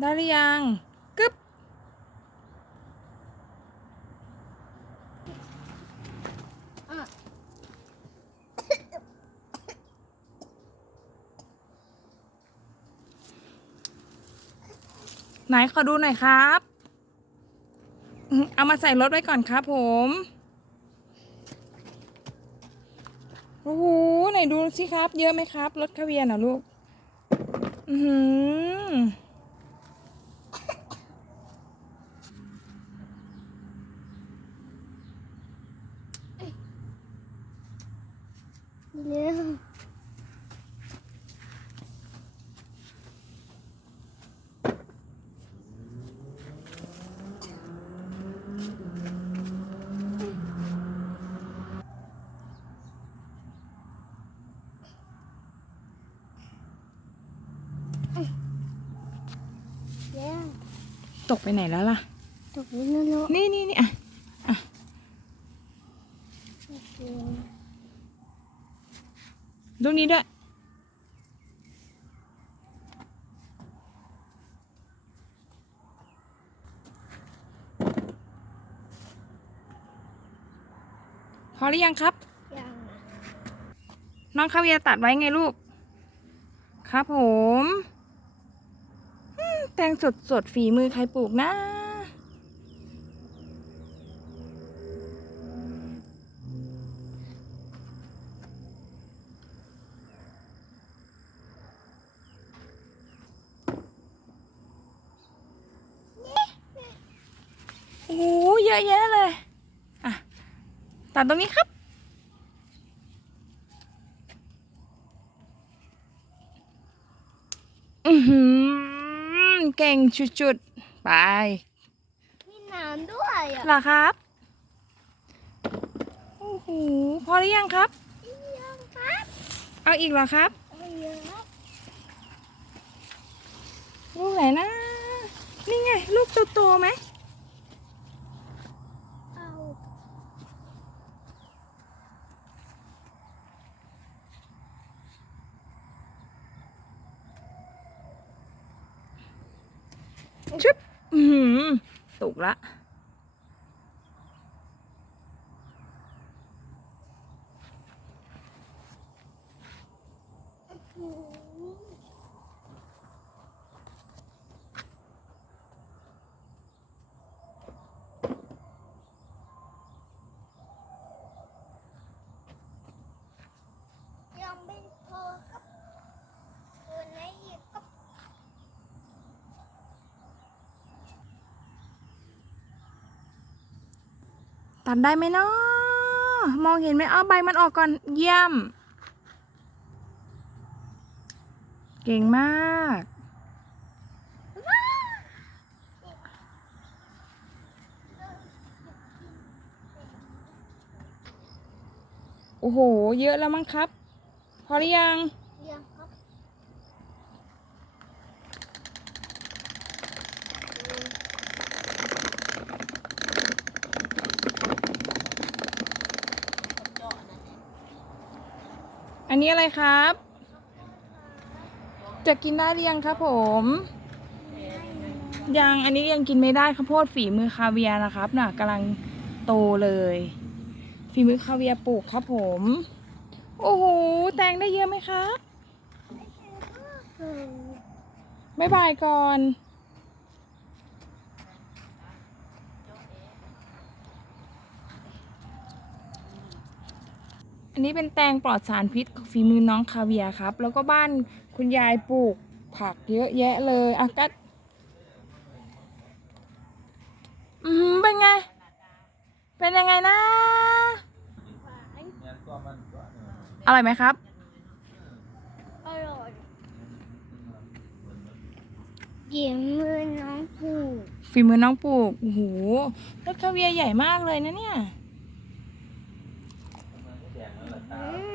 ได้หรือยังกึ๊บไหนขอดูหน่อยครับ เอามาใส่รถไว้ก่อนครับผม โอ้โห ไหนดูสิครับ เยอะไหมครับ รถคาเวียร์นะลูก อือหือ เร็วเร็วตกไปไหนแล้วล่ะ ตกนี้นะลูกนี่นี่นี่อะ โอเค ดูนี้ด้วย พอหรือยังครับ ยังน้องคาเวียร์ตัดไว้ไงลูก ครับผมอืมแตงสดสดๆฝีมือใครปลูกนะ โอ้โหเยอะแยะเลย อะ ตัดตรงนี้ครับ อือหือ เก่งชุดๆ ไป มีน้ำด้วยอะเหรอครับ โอ้โห พอหรือยังครับยังครับเอาอีกเหรอครับเอาเยอะครับลูกไหนนะ นี่ไง ลูกโตๆไหม เอา ชึบสุกละอมยังไม่พอครับตัวไหนอีกครับ ตัดได้ไหมเนาะมองเห็นไหมเอาใบมันออกก่อนเยี่ยม เก่งมาก โอ้โห เยอะแล้วมั้งครับ พอหรือยังยัง อันนี้อะไรครับ จะกินได้หรือยังครับผมยังอันนี้ยังกินไม่ได้ข้าวโพดฝีมือคาเวียนะครับน่ะกำลังโตเลย ฝีมือคาเวียปลูกครับผม โอ้โหแตงได้เยอะไหมครับอืมบ๊ายบายก่อน อันนี้เป็นแตงปลอดสารพิษฝีมือน้องคาเวียร์ครับ แล้วก็บ้านคุณยายปลูกผักเยอะแยะเลยอากัดอืมเป็นไง เป็นยังไงนะหวานอร่อยไหมครับ อร่อยเกี่ยงมือน้องผูกฝีมือน้องปลูกโอ้โหรถคาเวียร์ใหญ่มากเลยนะเนี่ยอ Yeah.